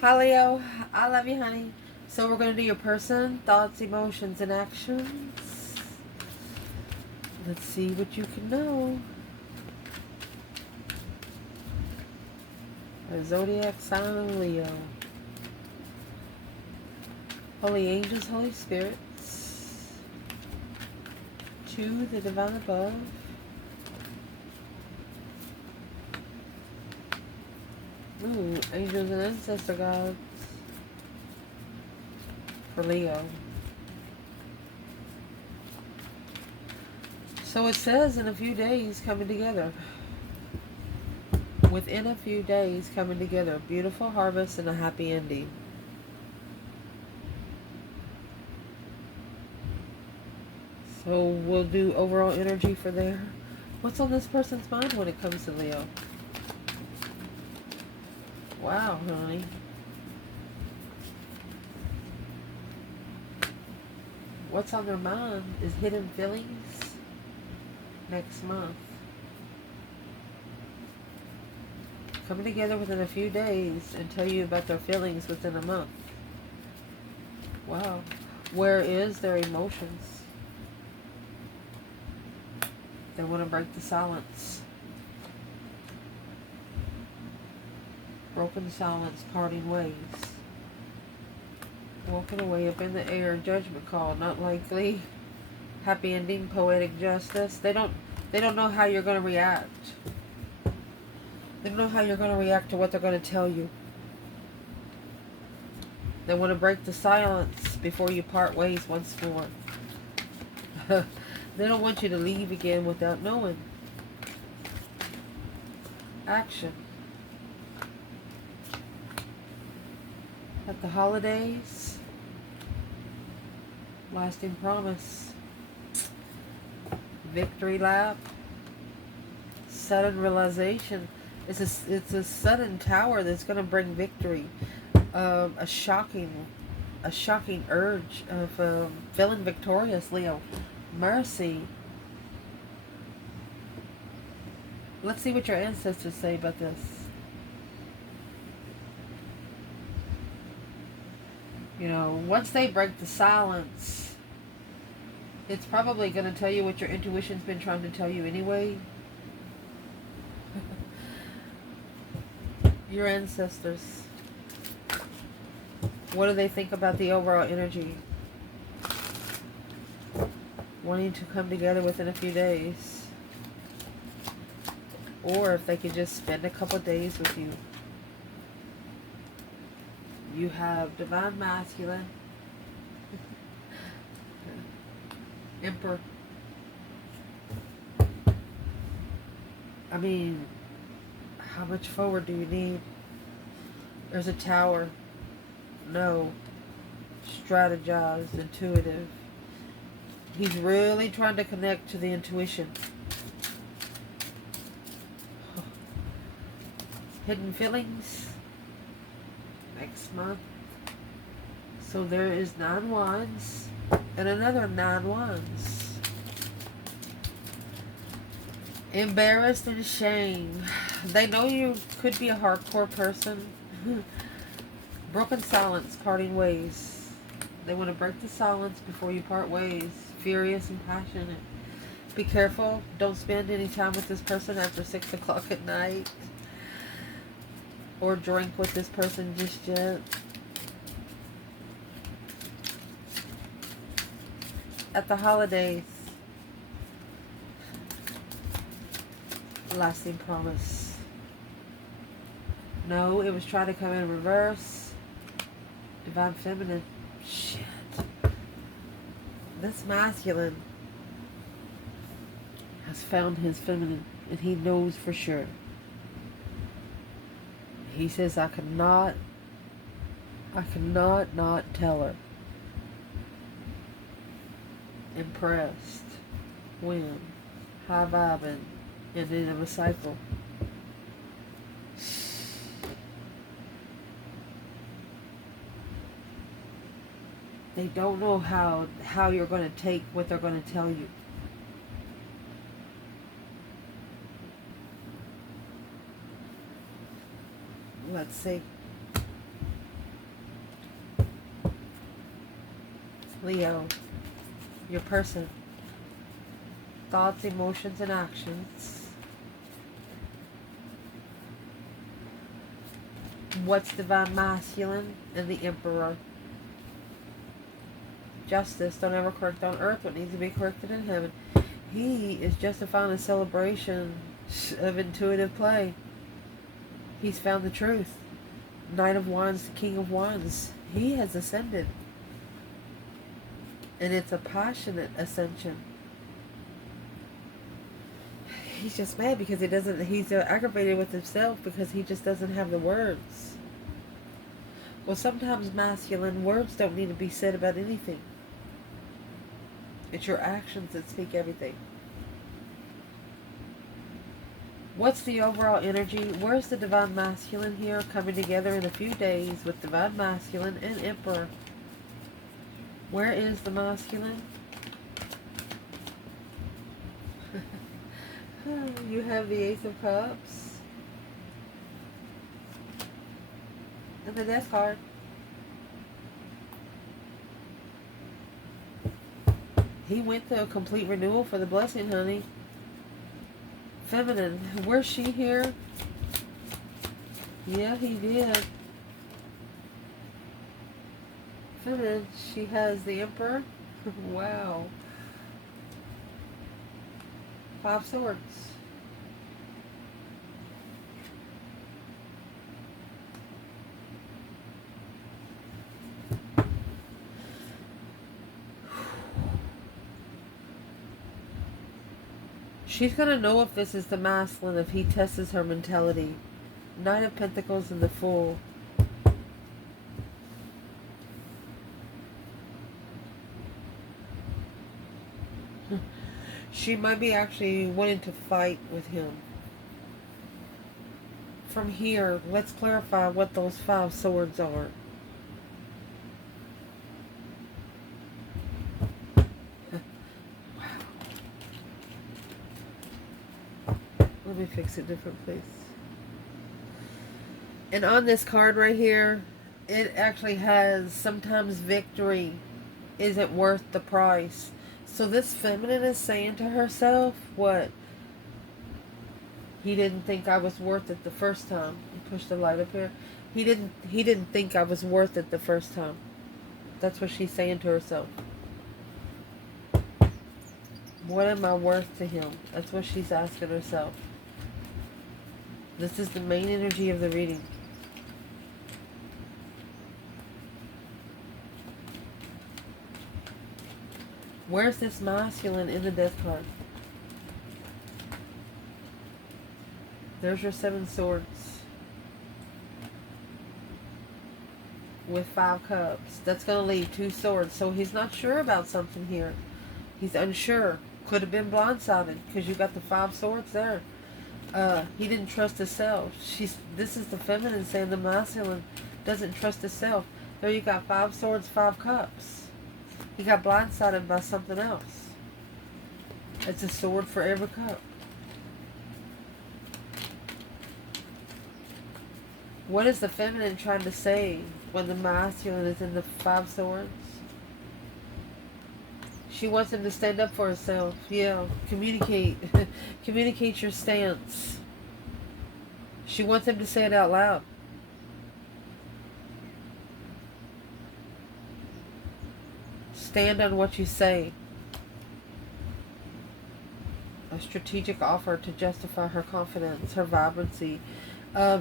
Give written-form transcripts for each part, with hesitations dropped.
Hi Leo, I love you, honey. So we're going to do your person, thoughts, emotions, and actions. Let's see what you can know. A zodiac sign of Leo. Holy angels, Holy spirits. To the divine above. Ooh, angels and ancestor gods. For Leo. So it says in a few days coming together. Within a few days coming together. Beautiful harvest and a happy ending. So we'll do overall energy for there. What's on this person's mind when it comes to Leo? Wow, honey. What's on their mind is hidden feelings next month. Coming together within a few days and tell you about their feelings within a month. Wow. Where is their emotions? They want to break the silence. Broken silence, parting ways. Walking away up in the air, judgment call, not likely. Happy ending, poetic justice. They don't know how you're going to react. They don't know how you're going to react to what they're going to tell you. They want to break the silence before you part ways once more. They don't want you to leave again without knowing. Action. At the holidays, lasting promise. Victory lap. Sudden realization. It's a sudden tower that's going to bring victory. A shocking urge of feeling victorious, Leo. Mercy. Let's see what your ancestors say about this. You know, once they break the silence, it's probably going to tell you what your intuition's been trying to tell you anyway. Your ancestors. What do they think about the overall energy? Wanting to come together within a few days. Or if they could just spend a couple days with you. You have Divine Masculine. Emperor. I mean, how much forward do you need? There's a Tower. No. Strategized, intuitive. He's really trying to connect to the intuition. Hidden feelings. Next month. So there is 9 wands and another 9 wands. Embarrassed and shame. They know you could be a hardcore person. Broken silence, parting ways. They want to break the silence before you part ways. Furious and passionate. Be careful. Don't spend any time with this person after 6 o'clock at night. Or drink with this person just yet. At the holidays. Lasting promise. No, it was trying to come in reverse. Divine feminine. Shit. This masculine has found his feminine, and he knows for sure. He says, I cannot not tell her. Impressed. When. High vibing. And in a cycle. They don't know how you're going to take what they're going to tell you. Let's see. Leo, your person. Thoughts, emotions, and actions. What's divine masculine? And the Emperor. Justice. Don't ever correct on earth what needs to be corrected in heaven. He is justifying a celebration of intuitive play. He's found the truth. Knight of Wands, the King of Wands. He has ascended. And it's a passionate ascension. He's just mad because he's aggravated with himself because he just doesn't have the words. Well, sometimes masculine words don't need to be said about anything. It's your actions that speak everything. What's the overall energy? Where's the divine masculine here coming together in a few days with divine masculine and Emperor? Where is the masculine? You have the Ace of Cups. And the Death card. He went through a complete renewal for the blessing, honey. Feminine. Where's she here? Yeah, he did. Feminine. She has the Emperor. Wow. 5 Swords. She's going to know if this is the masculine if he tests her mentality. Knight of Pentacles and the Fool. She might be actually wanting to fight with him. From here, let's clarify what those 5 swords are. Let me fix a different place. And on this card right here, it actually has sometimes victory isn't worth the price. So this feminine is saying to herself, what? He didn't think I was worth it the first time. Push the light up here. He didn't think I was worth it the first time. That's what she's saying to herself. What am I worth to him? That's what she's asking herself. This is the main energy of the reading. Where's this masculine in the Death card? There's your 7 swords. With 5 cups. That's going to leave 2 swords. So he's not sure about something here. He's unsure. Could have been blindsided because you got the 5 swords there. He didn't trust himself. This is the feminine saying the masculine doesn't trust himself. There you got 5 swords, 5 cups. He got blindsided by something else. It's a sword for every cup. What is the feminine trying to say when the masculine is in the 5 swords? She wants him to stand up for herself. Yeah, communicate. Communicate your stance. She wants him to say it out loud. Stand on what you say. A strategic offer to justify her confidence, her vibrancy.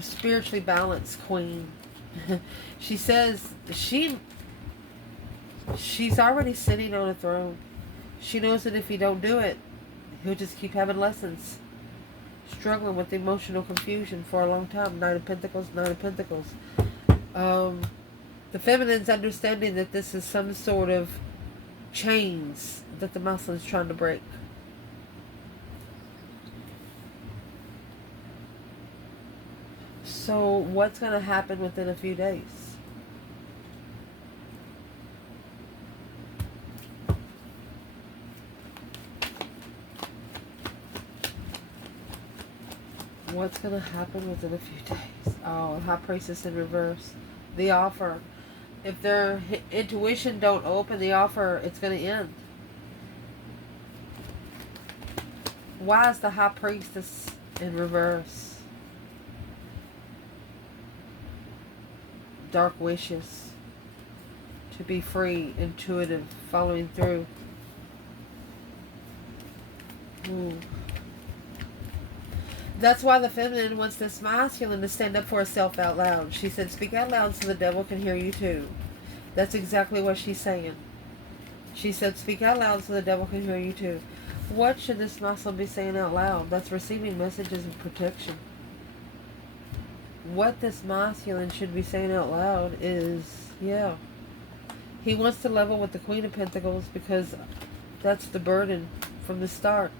Spiritually balanced queen. She says she's already sitting on a throne. She knows that if he don't do it, he'll just keep having lessons. Struggling with emotional confusion for a long time. Knight of Pentacles, Knight of Pentacles. The feminine's understanding that this is some sort of chains that the masculine's trying to break. So what's going to happen within a few days? What's going to happen within a few days? Oh, High Priestess in reverse. The offer. If their intuition don't open the offer, it's going to end. Why is the High Priestess in reverse? Dark wishes. To be free, intuitive, following through. Ooh. That's why the feminine wants this masculine to stand up for herself out loud. She said, speak out loud so the devil can hear you too. That's exactly what she's saying. She said, speak out loud so the devil can hear you too. What should this masculine be saying out loud? That's receiving messages of protection. What this masculine should be saying out loud is, yeah, he wants to level with the Queen of Pentacles because that's the burden from the start.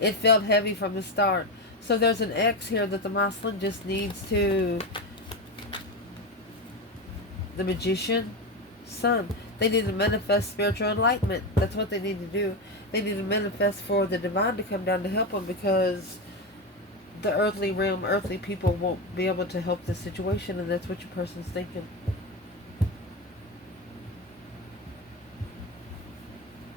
It felt heavy from the start. So there's an X here that the masculine just needs to... The Magician, Sun. They need to manifest spiritual enlightenment. That's what they need to do. They need to manifest for the divine to come down to help them, because the earthly realm, earthly people won't be able to help this situation, and that's what your person's thinking.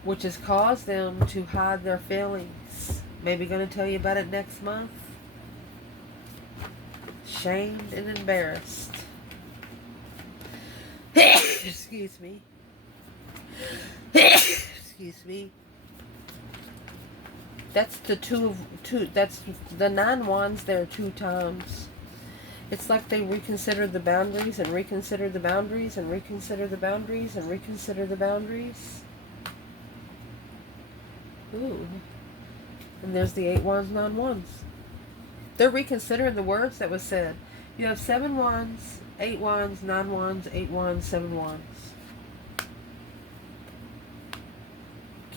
Which has caused them to hide their feelings. Maybe going to tell you about it next month. Shamed and embarrassed. Excuse me. Excuse me. That's the two. That's the 9 wands there 2 times. It's like they reconsidered the boundaries and reconsidered the boundaries and reconsidered the boundaries and reconsidered the boundaries. Ooh. And there's the 8 wands, 9 wands. They're reconsidering the words that was said. You have 7 wands, 8 wands, 9 wands, 8 wands, 7 wands.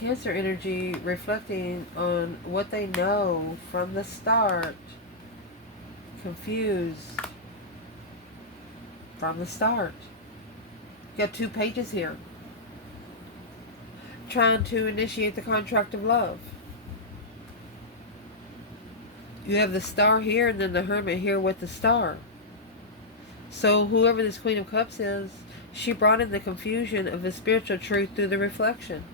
Cancer energy reflecting on what they know from the start. Confused. From the start. You got 2 pages here. Trying to initiate the contract of love. You have the Star here and then the Hermit here with the Star. So whoever this Queen of Cups is, she brought in the confusion of the spiritual truth through the reflection.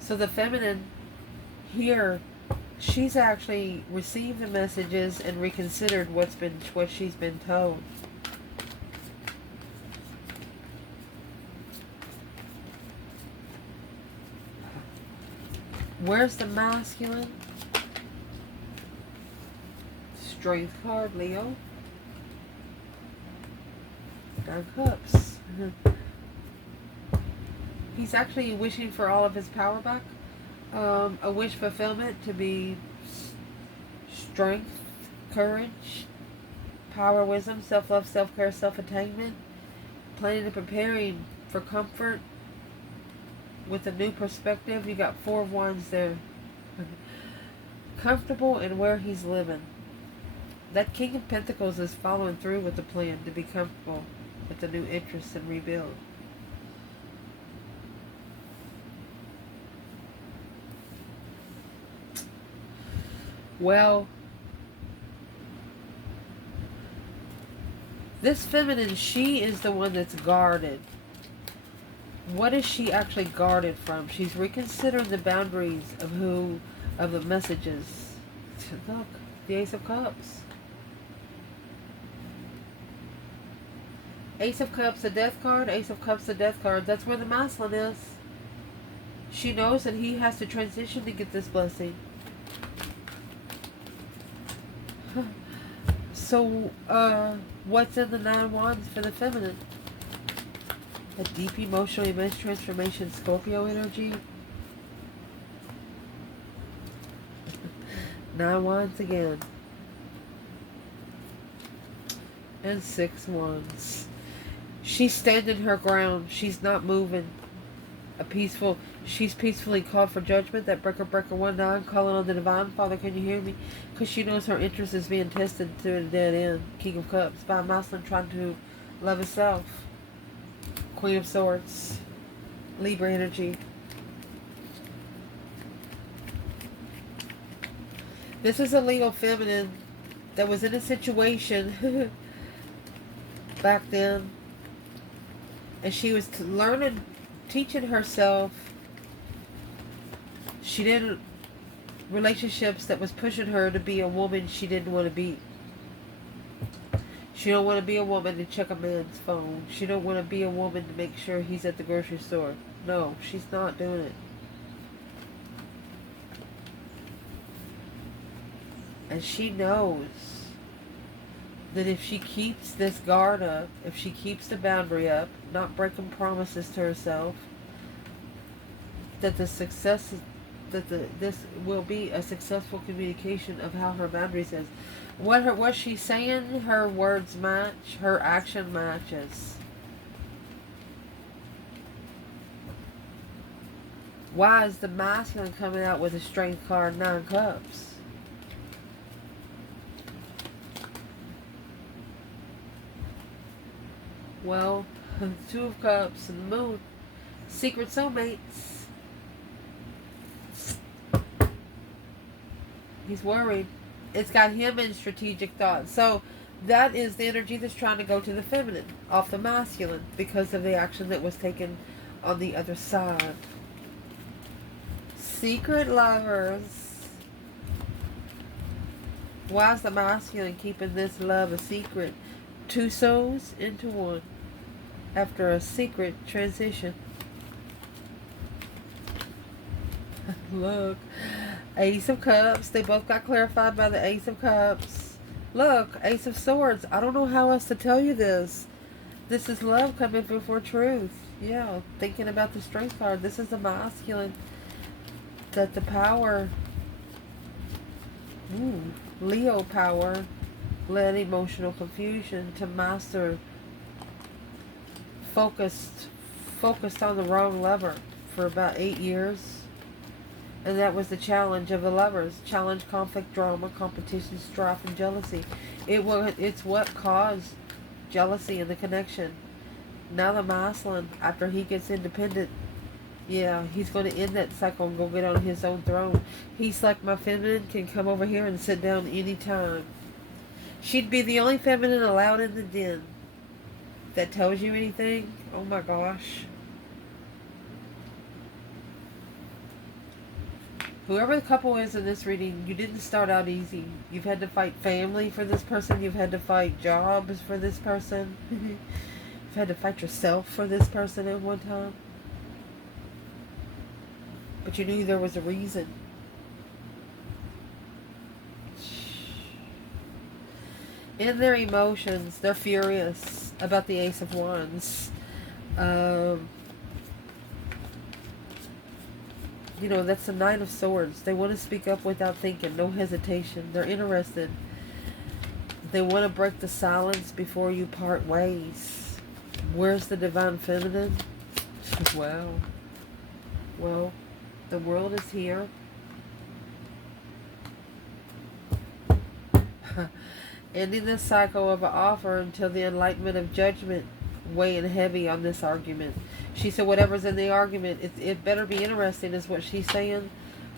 So the feminine here, she's actually received the messages and reconsidered what she's been told. Where's the masculine? Strength card, Leo. Nine Cups. He's actually wishing for all of his power back. A wish fulfillment to be strength, courage, power, wisdom, self-love, self-care, self-attainment. Planning and preparing for comfort with a new perspective. You got 4 of Wands there. Comfortable in where he's living. That King of Pentacles is following through with the plan to be comfortable with the new interests and rebuild. Well, this feminine, she is the one that's guarded. What is she actually guarded from? She's reconsidering the boundaries of the messages. Look, the Ace of Cups. Ace of Cups, the Death card. Ace of Cups, the Death card. That's where the masculine is. She knows that he has to transition to get this blessing. So, what's in the 9 wands for the feminine? A deep emotional immense transformation, Scorpio energy. 9 wands again. And 6 wands. She's standing her ground. She's not moving. She's peacefully called for judgment. That breaker 19 calling on the divine. Father, can you hear me? Because she knows her interest is being tested to a dead end. King of Cups. By a masculine trying to love himself. Queen of Swords. Libra energy. This is a Leo feminine that was in a situation back then, and she was learning, teaching herself. She didn't relationships that was pushing her to be a woman she didn't want to be. She don't want to be a woman to check a man's phone. She don't want to be a woman to make sure he's at the grocery store. No, she's not doing it. And she knows that if she keeps this guard up, if she keeps the boundary up, not breaking promises to herself, that the success is, that this will be a successful communication of how her boundaries is. What she's saying, her words match, her action matches. Why is the masculine coming out with a strength card, 9 cups? Well, 2 of cups and the moon. Secret soulmates. He's worried. It's got him in strategic thought. So that is the energy that's trying to go to the feminine off the masculine because of the action that was taken on the other side. Secret lovers. Why is the masculine keeping this love a secret? 2 souls into 1 after a secret transition. Look. Ace of Cups. They both got clarified by the Ace of Cups. Look, Ace of Swords. I don't know how else to tell you this. This is love coming before truth. Yeah, thinking about the strength card. This is the masculine. That the power, Leo power, led emotional confusion to master. Focused on the wrong lover for about 8 years. And that was the challenge of the lovers. Challenge, conflict, drama, competition, strife, and jealousy. It's what caused jealousy in the connection. Now the masculine, after he gets independent, yeah, he's going to end that cycle and go get on his own throne. He's like, my feminine can come over here and sit down anytime. She'd be the only feminine allowed in the den. That tells you anything? Oh my gosh. Whoever the couple is in this reading, you didn't start out easy. You've had to fight family for this person. You've had to fight jobs for this person. You've had to fight yourself for this person at one time. But you knew there was a reason. In their emotions, they're furious about the Ace of Wands. You know, that's the Nine of Swords. They want to speak up without thinking, no hesitation. They're interested. They want to break the silence before you part ways. Where's the divine feminine? Well, the world is here. Ending the cycle of an offer until the enlightenment of judgment weighing heavy on this argument. She said whatever's in the argument, it better be interesting is what she's saying.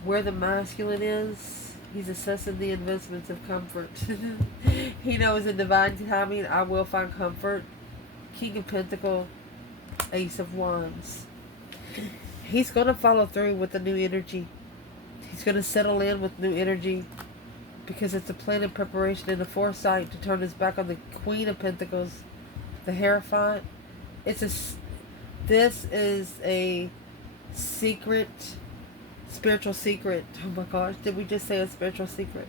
Where the masculine is, he's assessing the investments of comfort. He knows in divine timing, I will find comfort. King of Pentacles, Ace of Wands. He's going to follow through with the new energy. He's going to settle in with new energy because it's a plan of preparation and a foresight to turn his back on the Queen of Pentacles, the Hierophant. This is a secret, spiritual secret. Oh my gosh, did we just say a spiritual secret?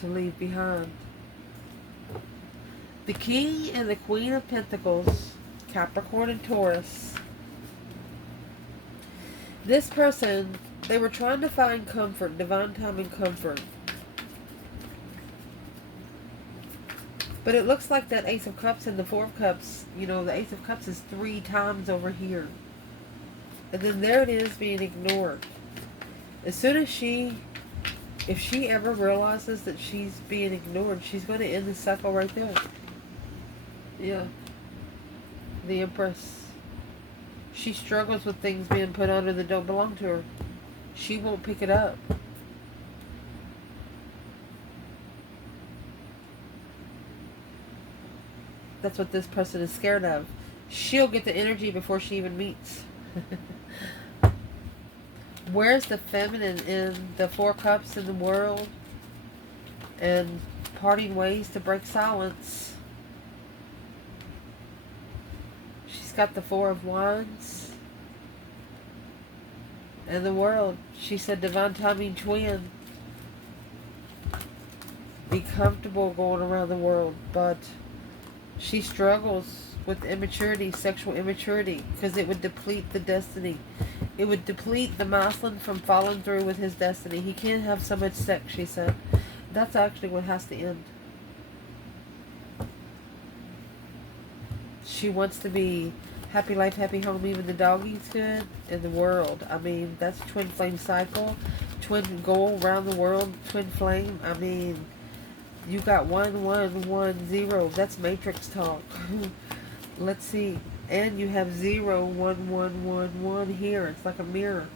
To leave behind. The King and the Queen of Pentacles, Capricorn and Taurus. This person, they were trying to find comfort, divine time and comfort. But it looks like that Ace of Cups and the Four of Cups, you know, the Ace of Cups is 3 times over here. And then there it is being ignored. As soon as if she ever realizes that she's being ignored, she's going to end the cycle right there. Yeah. The Empress. She struggles with things being put on her that don't belong to her. She won't pick it up. That's what this person is scared of. She'll get the energy before she even meets. Where's the feminine in the Four Cups in the world? And parting ways to break silence. She's got the Four of Wands. And the world. She said divine timing twin. Be comfortable going around the world, but she struggles with immaturity, sexual immaturity, because it would deplete the destiny. It would deplete the masculine from following through with his destiny. He can't have so much sex, she said. That's actually what has to end. She wants to be happy life, happy home, even the doggy's good in the world. I mean, that's twin flame cycle. Twin goal around the world, twin flame. I mean, you got 1110. That's matrix talk. Let's see. And you have 01111 here. It's like a mirror.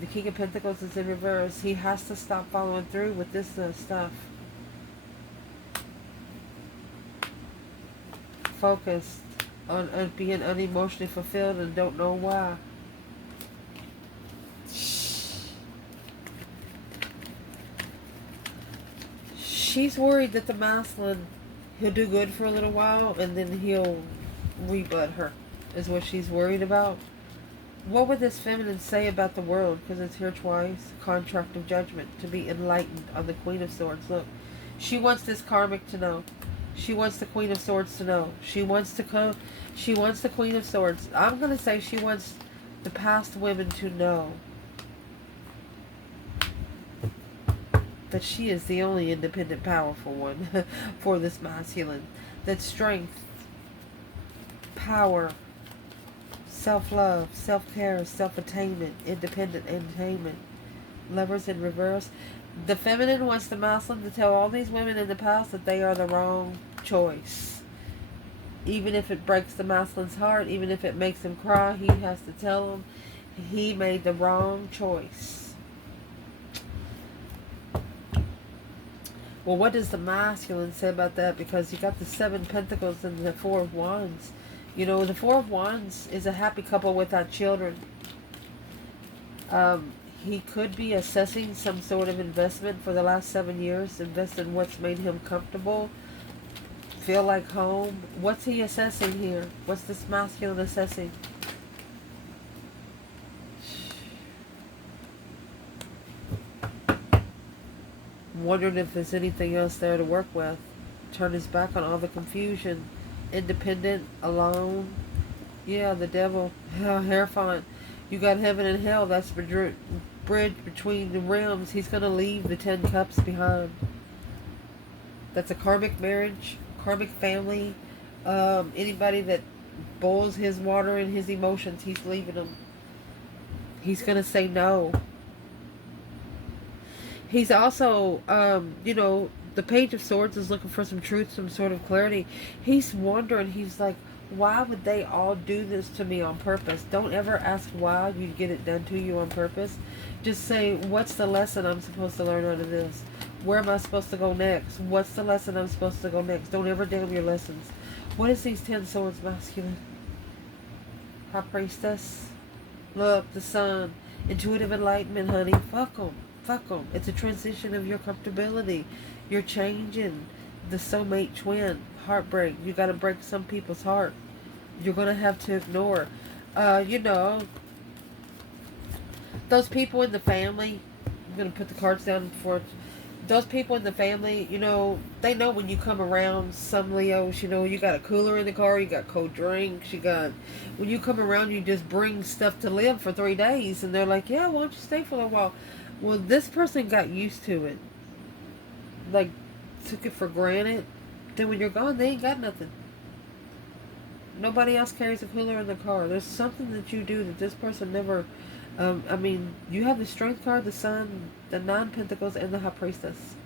The King of Pentacles is in reverse. He has to stop following through with this stuff. Focused on being unemotionally fulfilled and don't know why. She's worried that the masculine, he'll do good for a little while and then he'll rebut her, is what she's worried about. What would this feminine say about the world? Because it's here twice. Contract of judgment. To be enlightened on the Queen of Swords. Look. She wants this karmic to know. She wants the Queen of Swords to know. She wants to come. She wants the Queen of Swords. I'm going to say she wants the past women to know that she is the only independent, powerful one for this masculine. That strength, power, self-love, self-care, self-attainment, independent entertainment. Lovers in reverse. The feminine wants the masculine to tell all these women in the past that they are the wrong choice. Even if it breaks the masculine's heart, even if it makes him cry, he has to tell them he made the wrong choice. Well, what does the masculine say about that? Because you got the 7 Pentacles and the 4 of Wands. You know, the 4 of Wands is a happy couple without children. He could be assessing some sort of investment for the last 7 years. Invest in what's made him comfortable. Feel like home. What's he assessing here? What's this masculine assessing? Wondering if there's anything else there to work with. Turn his back on all the confusion. Independent, alone. Yeah, the devil. Terrifying. You got heaven and hell. That's the bridge between the realms. He's going to leave the 10 cups behind. That's a karmic marriage, karmic family. Anybody that boils his water and his emotions, he's leaving them. He's going to say no. He's also, you know, the Page of Swords is looking for some truth, some sort of clarity. He's wondering, he's like, why would they all do this to me on purpose? Don't ever ask why you get it done to you on purpose. Just say, what's the lesson I'm supposed to learn out of this? Where am I supposed to go next? What's the lesson I'm supposed to go next? Don't ever damn your lessons. What is these 10 swords masculine? High Priestess. Look, the Sun. Intuitive enlightenment, honey. Fuck them. Fuck them. It's a transition of your comfortability. You're changing. The soulmate twin. Heartbreak. You got to break some people's heart. You're going to have to ignore. You know, those people in the family. I'm going to put the cards down for those people in the family. You know, they know when you come around. Some Leos, you know, you got a cooler in the car. You got cold drinks. You got, when you come around, you just bring stuff to live for 3 days. And they're like, yeah, why don't you stay for a while? Well, this person got used to it. Like, took it for granted. Then when you're gone, they ain't got nothing. Nobody else carries a cooler in the car. There's something that you do that this person never... I mean, you have the Strength card, the Sun, the 9 Pentacles, and the High Priestess.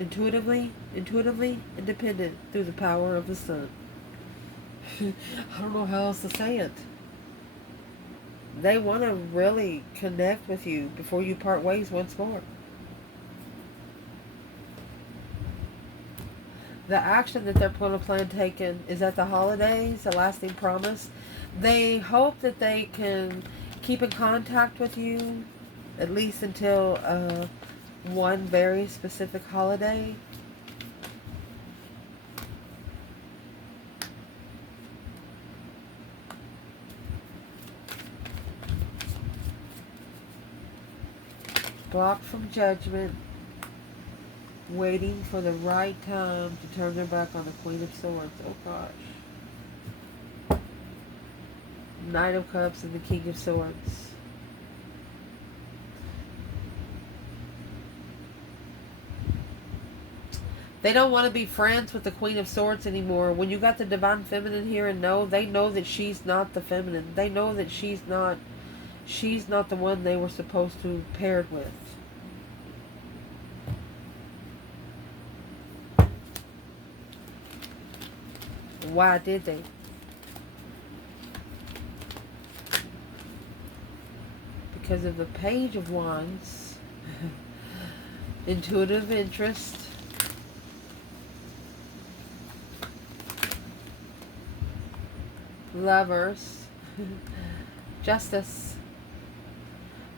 Intuitively independent through the power of the Sun. I don't know how else to say it. They want to really connect with you before you part ways once more. The action that they're going to plan taking is at the holidays, a lasting promise. They hope that they can keep in contact with you at least until one very specific holiday. Blocked from judgment, waiting for the right time to turn their back on the Queen of Swords. Oh gosh. Knight of Cups and the King of Swords. They don't want to be friends with the Queen of Swords anymore. When you got the Divine Feminine here and they know that she's not the feminine. They know that she's not the one they were supposed to paired with. Why did they? Because of the Page of Wands, intuitive interest, Lovers, justice.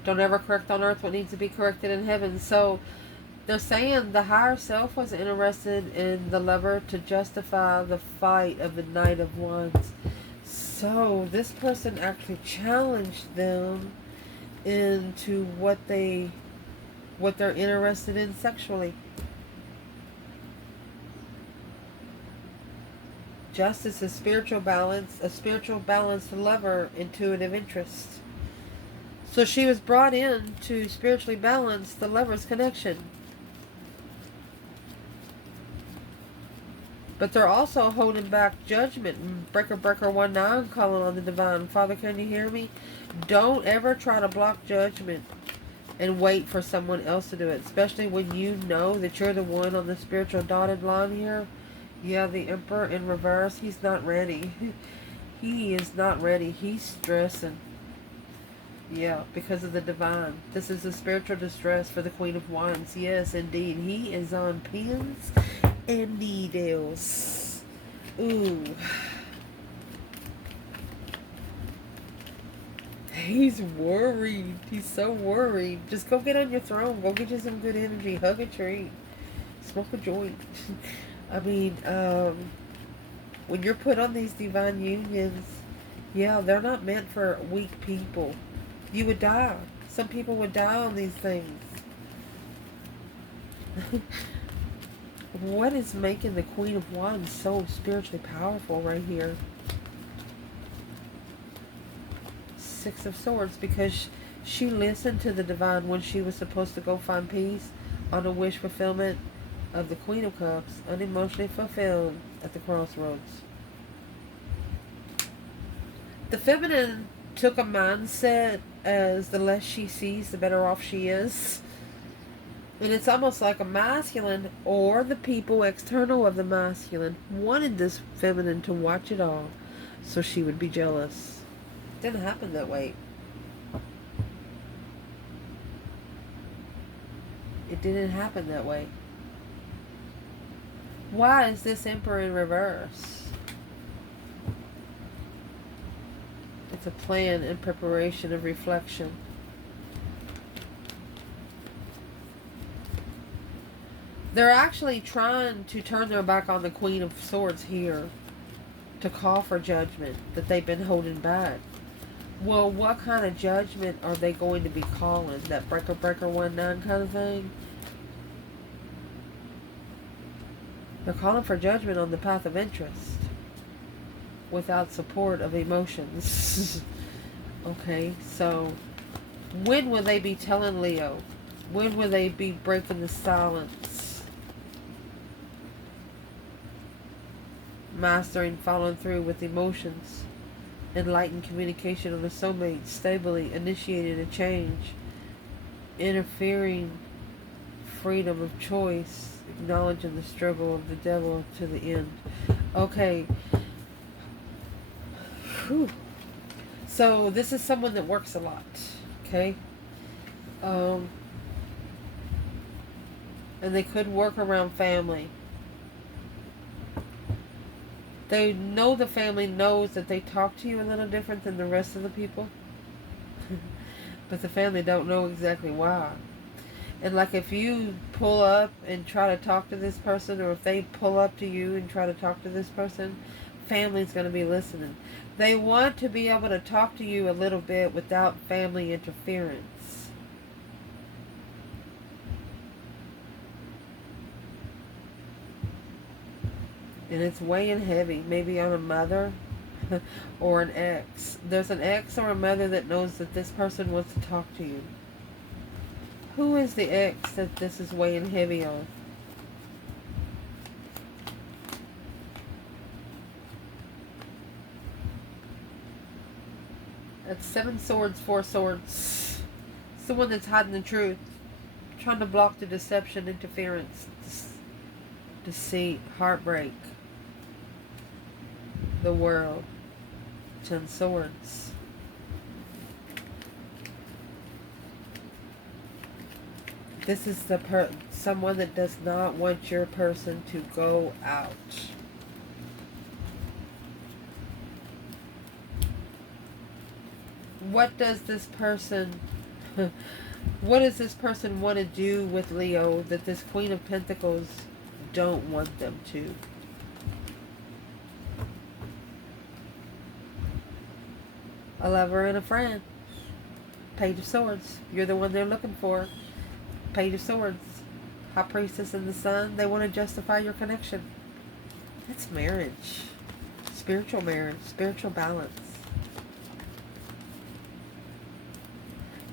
Don't ever correct on earth what needs to be corrected in heaven. So they're saying the higher self was interested in the Lover to justify the fight of the Knight of Wands. So this person actually challenged them into what they're interested in sexually. Justice is spiritual balance, a spiritual balanced lover, intuitive interest. So she was brought in to spiritually balance the lover's connection. But they're also holding back judgment. Breaker 19 calling on the divine. Father, can you hear me? Don't ever try to block judgment and wait for someone else to do it. Especially when you know that you're the one on the spiritual dotted line here. Yeah, the Emperor in reverse. He's not ready. He is not ready. He's stressing. Yeah, because of the divine. This is a spiritual distress for the Queen of Wands. Yes, indeed. He is on pins and needles. Ooh. He's worried. He's so worried. Just go get on your throne. Go get you some good energy. Hug a tree. Smoke a joint. I mean, when you're put on these divine unions, yeah, they're not meant for weak people. You would die. Some people would die on these things. What is making the Queen of Wands so spiritually powerful right here? Six of Swords, because she listened to the divine when she was supposed to go find peace on a wish fulfillment of the Queen of Cups, unemotionally fulfilled at the crossroads. The feminine took a mindset as the less she sees, the better off she is. And it's almost like a masculine, or the people external of the masculine, wanted this feminine to watch it all so she would be jealous. It didn't happen that way. It didn't happen that way. Why is this Emperor in reverse? It's a plan and preparation of reflection. They're actually trying to turn their back on the Queen of Swords here to call for judgment that they've been holding back. Well, what kind of judgment are they going to be calling? That breaker 19 kind of thing? They're calling for judgment on the path of interest without support of emotions. Okay, so when will they be telling Leo? When will they be breaking the silence? Mastering, following through with emotions. Enlightened communication on a soulmate. Stably initiated a change. Interfering freedom of choice. Acknowledging the struggle of the devil to the end. Okay. Whew. So this is someone that works a lot. Okay. And they could work around family. They know the family knows that they talk to you a little different than the rest of the people. But the family don't know exactly why. And like if you pull up and try to talk to this person, or if they pull up to you and try to talk to this person, family's going to be listening. They want to be able to talk to you a little bit without family interference. And it's weighing heavy, maybe on a mother or an ex. There's an ex or a mother that knows that this person wants to talk to you. Who is the ex that this is weighing heavy on? That's 7 swords, 4 swords. It's the one that's hiding the truth. Trying to block the deception, interference, deceit, heartbreak. The world. 10 swords. This is the someone that does not want your person to go out. What does this person what does this person want to do with Leo that this Queen of Pentacles don't want them to? A lover and a friend. Page of Swords. You're the one they're looking for. Page of Swords. High Priestess and the Sun. They want to justify your connection. That's marriage. Spiritual marriage. Spiritual balance.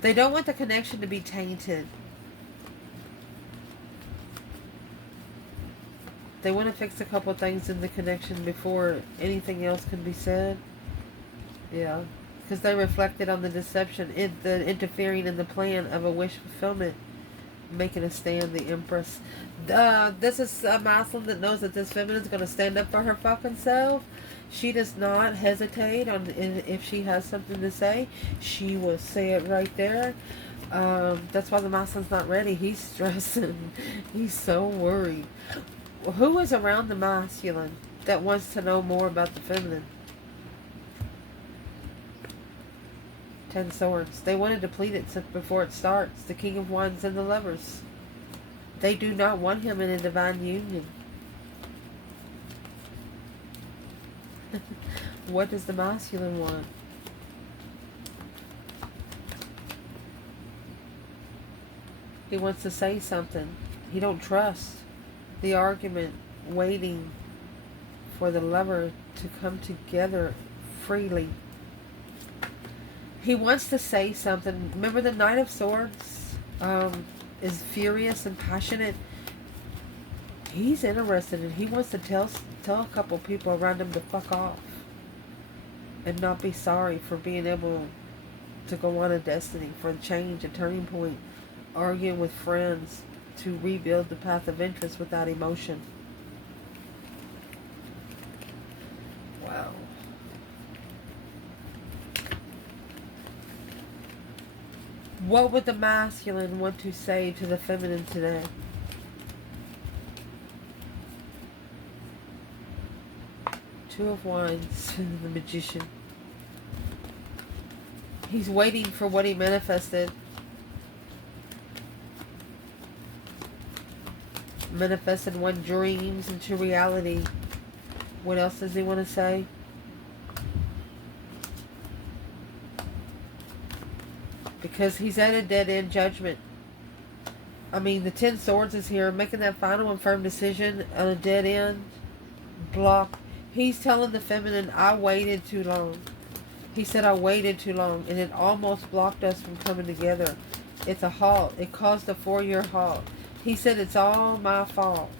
They don't want the connection to be tainted. They want to fix a couple things in the connection before anything else can be said. Yeah. Because they reflected on the deception, the interfering in the plan of a wish fulfillment. Making a stand, the Empress. This is a masculine that knows that this feminine is going to stand up for her fucking self. She does not hesitate on if she has something to say. She will say it right there. That's why the masculine's not ready. He's stressing. He's so worried. Who is around the masculine that wants to know more about the feminine? 10 swords. They want to deplete it before it starts. The King of Wands and the Lovers. They do not want him in a divine union. What does the masculine want? He wants to say something. He don't trust the argument, waiting for the lover to come together freely. He wants to say something. Remember the Knight of Swords is furious and passionate. He's interested and he wants to tell a couple people around him to fuck off. And not be sorry for being able to go on a destiny, for a change, a turning point. Arguing with friends to rebuild the path of interest without emotion. Wow. What would the masculine want to say to the feminine today? Two of Wands, the Magician. He's waiting for what he manifested. Manifested one dreams into reality. What else does he want to say? Because he's at a dead-end judgment. I mean, the 10 swords is here, making that final and firm decision on a dead end. Block. He's telling the feminine, I waited too long. He said, I waited too long, and it almost blocked us from coming together. It's a halt. It caused a 4-year halt. He said, it's all my fault.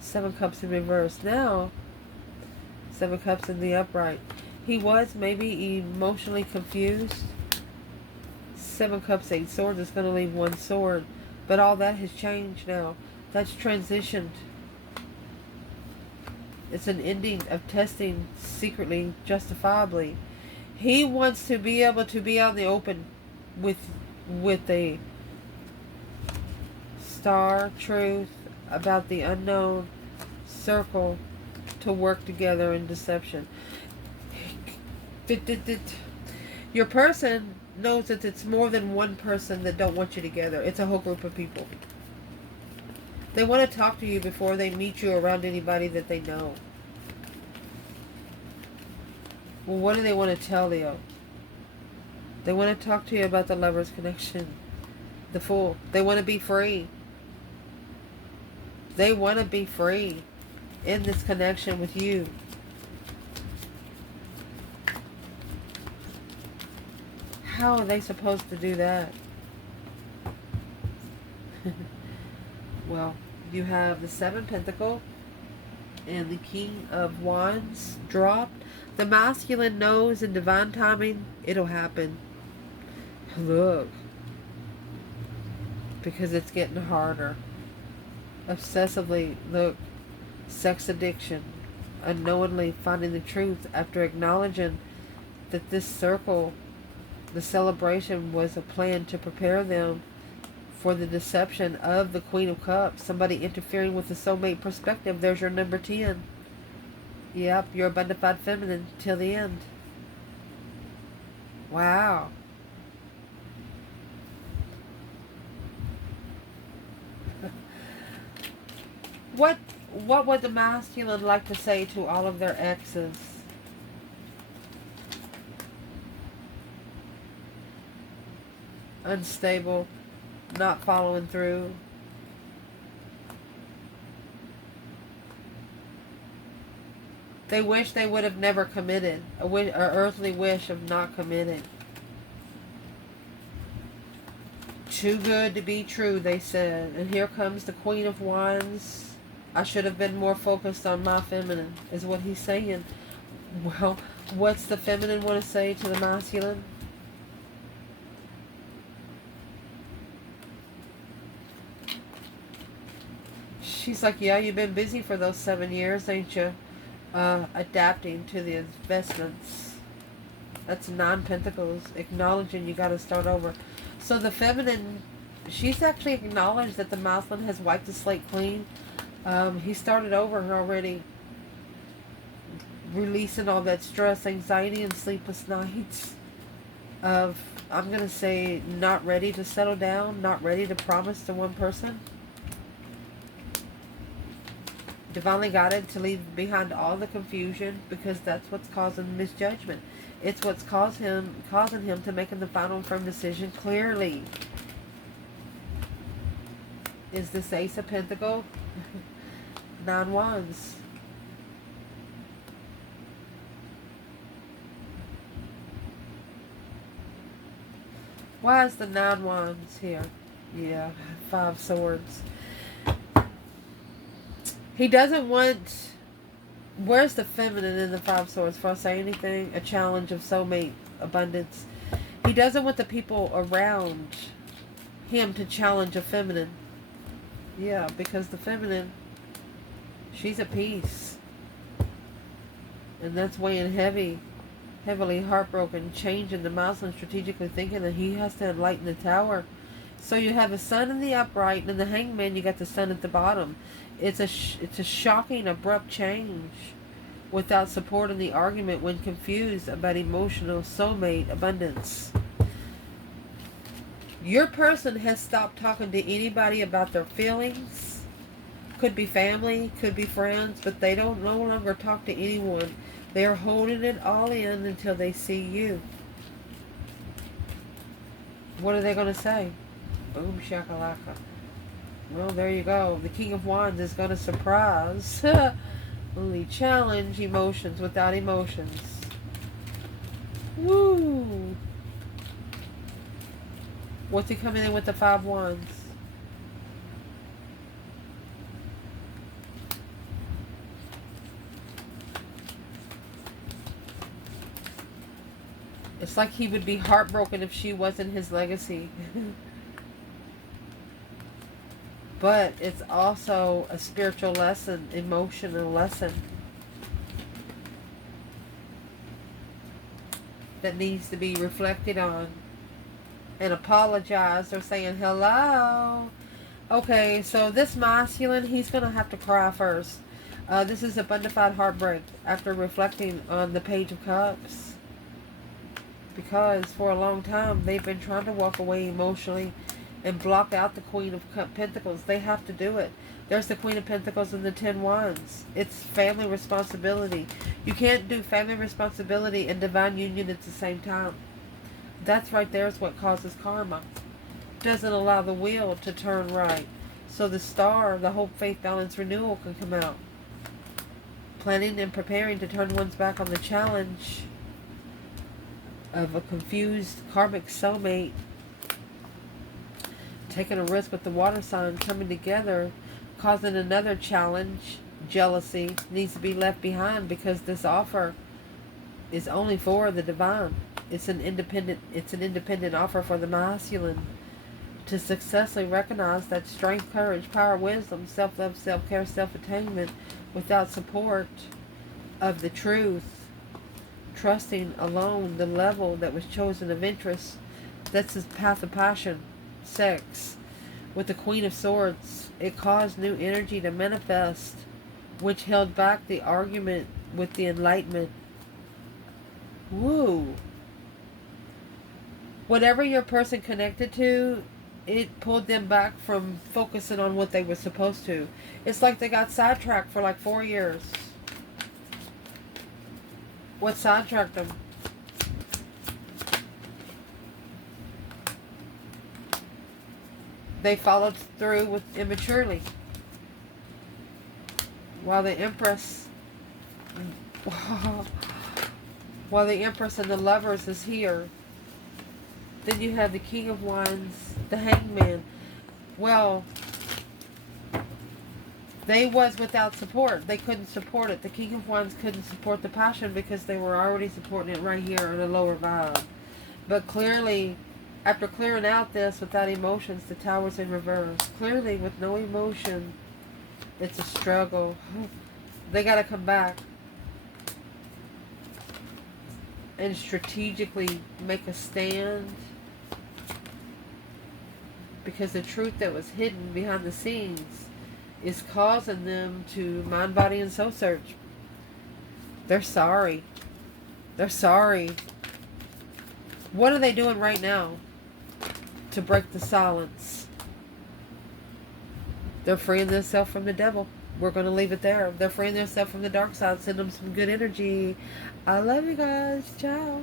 7 cups in reverse. Now, 7 cups in the upright. He was maybe emotionally confused. 7 cups, 8 swords is going to leave 1 sword. But all that has changed now. That's transitioned. It's an ending of testing secretly, justifiably. He wants to be able to be out in the open with a star truth about the unknown circle to work together in deception. Your person knows that it's more than one person that don't want you together. It's a whole group of people. They want to talk to you before they meet you around anybody that they know. Well, what do they want to tell you? They want to talk to you about the lover's connection. The Fool. They want to be free. They want to be free in this connection with you. How are they supposed to do that? Well, you have the Seven Pentacles and the King of Wands dropped. The masculine knows in divine timing it'll happen. Look. Because it's getting harder. Obsessively, look. Sex addiction. Unknowingly finding the truth after acknowledging that this circle, the celebration, was a plan to prepare them for the deception of the Queen of Cups. Somebody interfering with the soulmate perspective. There's your number 10. Yep, you're a bonafide feminine till the end. Wow. What would the masculine like to say to all of their exes? Unstable, not following through. They wish they would have never committed. An earthly wish of not committing. Too good to be true, they said. And here comes the Queen of Wands. I should have been more focused on my feminine, is what he's saying. Well, what's the feminine want to say to the masculine? She's like, yeah, you've been busy for those 7 years, ain't you? Adapting to the investments. That's 9 Pentacles. Acknowledging you got to start over. So the feminine, she's actually acknowledged that the masculine has wiped the slate clean. He started over already. Releasing all that stress, anxiety, and sleepless nights. Of, I'm going to say, not ready to settle down. Not ready to promise to one person. Divinely guided to leave behind all the confusion, because that's what's causing misjudgment. It's what's causing him to making the final firm decision clearly. Is this Ace of Pentacles? 9 Wands. Why is the 9 Wands here? Yeah, 5 Swords. He doesn't want... Where's the feminine in the 5 Swords? Before I say anything, a challenge of soulmate abundance. He doesn't want the people around him to challenge a feminine. Yeah, because the feminine, she's at peace. And that's weighing heavily heartbroken, changing the milestone, strategically thinking that he has to enlighten the tower. So you have the sun in the upright, and in the hangman you got the sun at the bottom. It's a shocking, abrupt change without support in the argument when confused about emotional soulmate abundance. Your person has stopped talking to anybody about their feelings. Could be family, could be friends, but they don't no longer talk to anyone. They're holding it all in until they see you. What are they going to say? Boom shakalaka. Well, there you go. The King of Wands is going to surprise. Only challenge emotions without emotions. Woo! What's he coming in with the 5 Wands? It's like he would be heartbroken if she wasn't his legacy. But it's also a spiritual lesson, emotional lesson. that needs to be reflected on and apologized or saying hello. Okay, so this masculine, he's going to have to cry first. This is a bonafide heartbreak after reflecting on the Page of Cups. Because for a long time, they've been trying to walk away emotionally and block out the Queen of Pentacles. They have to do it. There's the Queen of Pentacles and the 10 Wands. It's family responsibility. You can't do family responsibility and divine union at the same time. That's right there is what causes karma. Doesn't allow the wheel to turn right. So the star, the hope, faith, balance, renewal can come out. Planning and preparing to turn one's back on the challenge of a confused karmic soulmate. Taking a risk with the water sign coming together, causing another challenge. Jealousy needs to be left behind because this offer is only for the divine. It's an independent offer for the masculine to successfully recognize that strength, courage, power, wisdom, self-love, self-care, self-attainment without support of the truth, trusting alone the level that was chosen of interest. That's his path of passion, sex. With the Queen of Swords, it caused new energy to manifest, which held back the argument with the enlightenment. Woo! Whatever your person connected to, it pulled them back from focusing on what they were supposed to. It's like they got sidetracked for like 4 years. What sidetracked them? They followed through with immaturely. While the Empress and the Lovers is here. Then you have the King of Wands, the Hangman. Well, they was without support. They couldn't support it. The King of Wands couldn't support the passion because they were already supporting it right here in a lower vibe. But clearly, after clearing out this without emotions, the Tower's in reverse. Clearly, with no emotion, it's a struggle. They got to come back and strategically make a stand. Because the truth that was hidden behind the scenes is causing them to mind, body, and soul search. They're sorry. They're sorry. What are they doing right now to break the silence? They're freeing themselves from the devil. We're going to leave it there. They're freeing themselves from the dark side. Send them some good energy. I love you guys. Ciao.